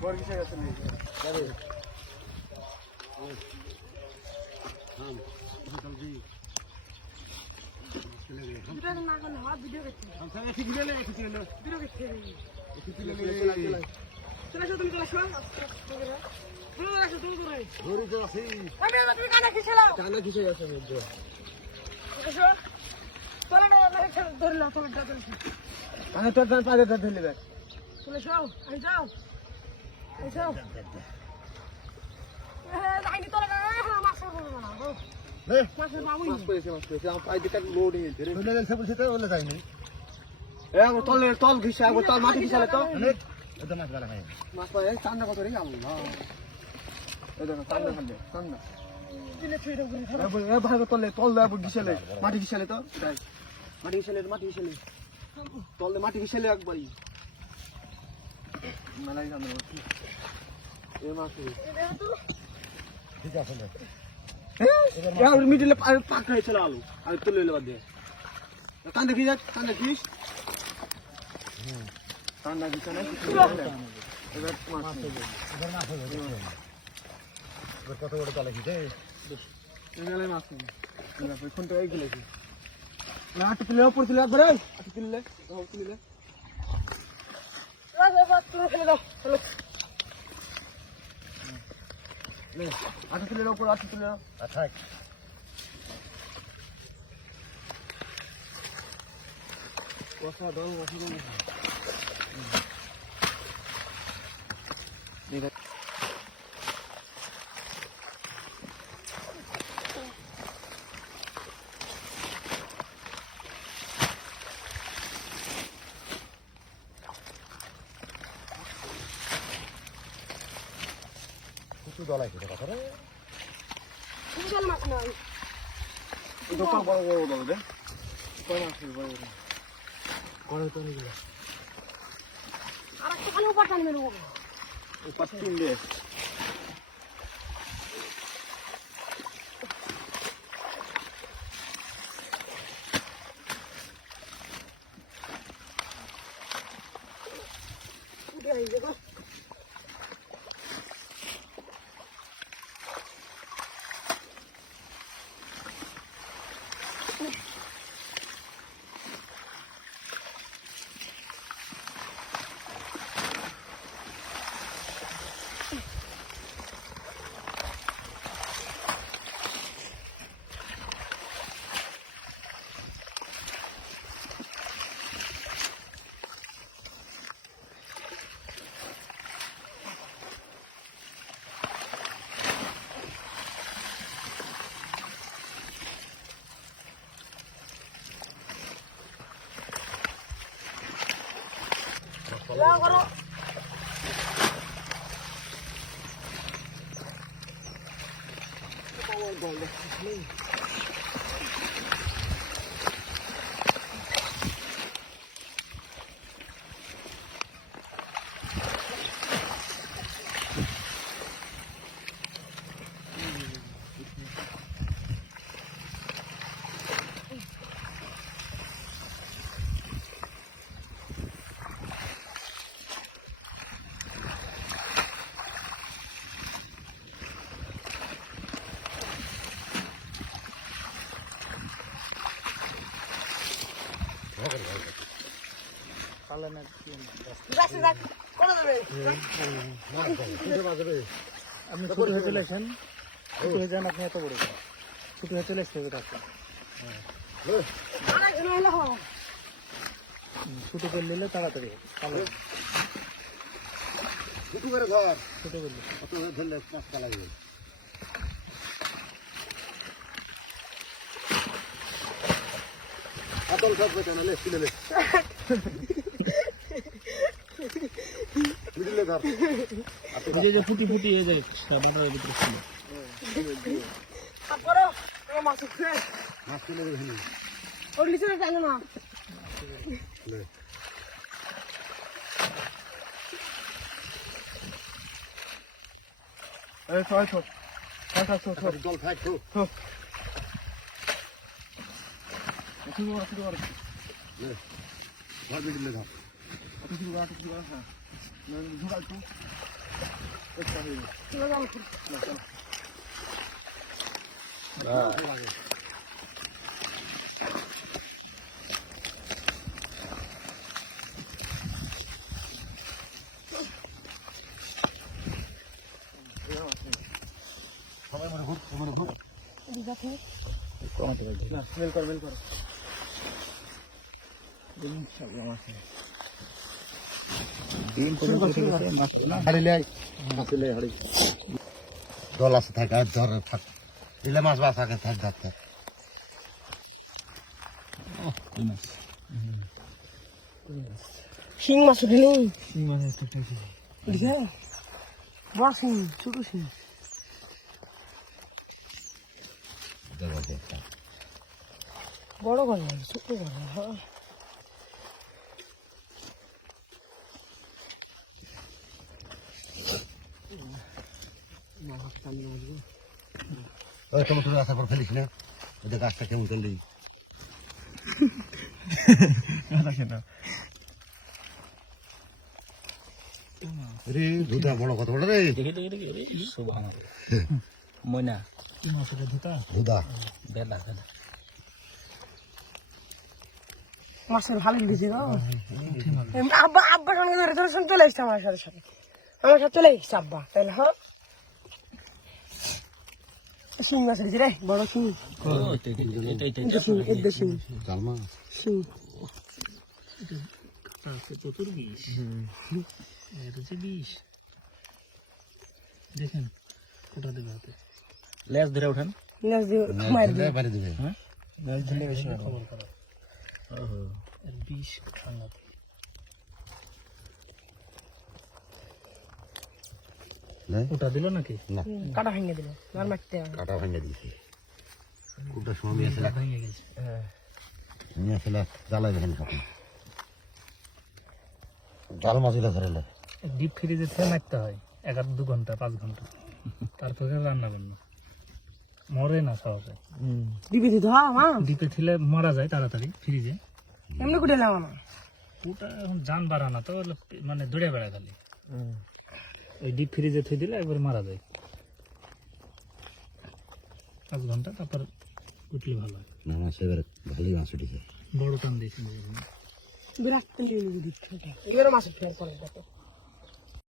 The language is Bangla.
বড় কিসে গেছে নি আরে হাম জলদি চলে গেল ভিডিও না করলে হাত ভিডিও করতে हम सब ऐसे गिरे ले ऐसे चले ভিডিও করতে ऐसे चले चला চলে আসো তুমি চলে আসো দূরে আসো তুমি দূরে ঘুরে তো আসি তুমি কানে খিসলাও কানে কিসে গেছে মধ্যে এসো চলে না ধরে নাও চলে যাও আমি তো পারে ধরে নেবে চলে যাও আই যাও এসো লাইনি তোলে না মাছ করব না রে মাছ বাবুই মাছ পেয়েছে আমার পাই দিকে লোড হয়ে গেছে রে সে বলছে তো ওলে যায়নি এ আমার তল ঘিসা আমার তল মাটি ঘিসালে তো এটা মাছ বালা খায় মাছ পায় চান্দা কত রে আল্লাহ এই দেখো চান্দা খালে চান্দা দিলে ছুঁড়ে করে এ ভাই তল দেব ঘিসালে মাটি ঘিসালে তো তাই মাটি ঘিসালে তল মাটি ঘিসালে একবারই মেলাই জানো এ মাছ ঠিক আছে এবার মিডিলে পাক হয়েছিল আলু আর তুলে নেবার দিয়ে কান দেখি যাক কান দেখিস কান দেখিস না এবার মাছ এবার কত বড় তলে গিয়ে এগুলো মাছ এবার ফোন তো এইগুলো কি না আট তুলে উপর তুলে একবার আট তুললে তুললে তুমি ফেলে দাও চলো নে আট তুলে উপর আট তুলে আচ্ছা কষা দাও কষা দাও কিছু দলাই খেতে কথা রে তুমি চল মাছ নাই দোকান বড় বড় বড় রে বড় মাছ বড় বড় করে তো নিয়ে আর একটা খালি উপর টানবে না এই পাঁচ তিন দে উঠে আই দেখো লাও করো পাওয়ার বল দেখছিস পালে না যাচ্ছে যাক কোন দেবে আপনি ছোট হয়ে চলেছেন ছোট হয়ে যান আপনি এত বড় ছোট হয়ে চলে এসছে আরে এলো এলো ছোট করে নিলে তাড়াতাড়ি পালে ছোট করে ধর ছোট করলে অত ধরলে পাঁচটা লাগবে আতল সব বেটা না লে তুলে লে মিডলে ধর এই যে ফুটি ফুটি এই যে মোটরের ভিতরে ছিল করো মাছ উঠছে মাছ তুলে দেখিনি ওর নিচে জানো না লে এই ছয় ছয় ছয় দল খাই তো শুরু কর লে ঘর মিডলে ধর শুরু কর হ্যাঁ ঢুকাল তো চলো জাল করি সবাই মনে ঘুর দেখো কমাতে পারছি মেল কর ডিম পর্যন্ত মাছ না হাড়ি লাই আসলে হাড়ি জল আছে থাকে আর ধরে থাক ইলে মাছ বাস আগে থাক ধরতে কই মাছ শিং মাছ উঠেনি শিং মাছ একটা খাইছি দেখে বড় শিং ছোট শিং বড় করে ছোট করে হ্যাঁ ওই টমেটো রাস্তা পর ফেলিস না ওদের গাছটা কেমন করলি রে দুটা বড় কত বড় রে দেখি সুবহান ময়না কি মাছ এটা ধুতা দুদা বেলা বেলা মাছের ভালো লেগেছে গো আব্বা আব্বার সঙ্গে ধরে ধরে চলে এসছে আমার সাথে চলে এসছে আব্বা তাহলে হ্যাঁ শিং মাছ লেগেছে রে বড় শিং এটা শিং জাল মাছ শিং চতুর বিষ এটা হচ্ছে বিষ দেখেন ওটা দেবে হাতে লেজ ধরে উঠান লেজ দিয়ে মার দিয়ে বাড়ি দিবে হ্যাঁ লেজ দিলে বেশি খবর করা এর বিষ ঠান্ডাতে ওটা দিল নাকি না কাটা ভেঙে দিল আর মারতে কাটা ভেঙে দিয়েছি কুটা সময় নিয়ে আসলে ভেঙে গেছে নিয়ে আসলে জ্বালাই দেখেন খাতে জাল মাছগুলো ধরেলে ডিপ ফ্রিজে থেকে মারতে হয় 1-2 ঘন্টা 5 ঘন্টা তারপরে রান্না করুন মরে না সহজে দিবি দিদি হ্যাঁ মা ডিপে থিলে মারা যায় তাড়াতাড়ি ফ্রিজে এমনি কুটে লাও না ওটা এখন জান বাড়ানা তো মানে দৌড়ে বেড়ায় খালি ওই ডিপ ফ্রিজে থুই দিলে একবার মারা যায় 5 ঘন্টা তারপর উঠলে ভালো হয় না মাছ এবার ভালোই মাছ উঠেছে বড় টান দিয়েছি বিরাট দিচ্ছে এবারে মাছের ফের করে কত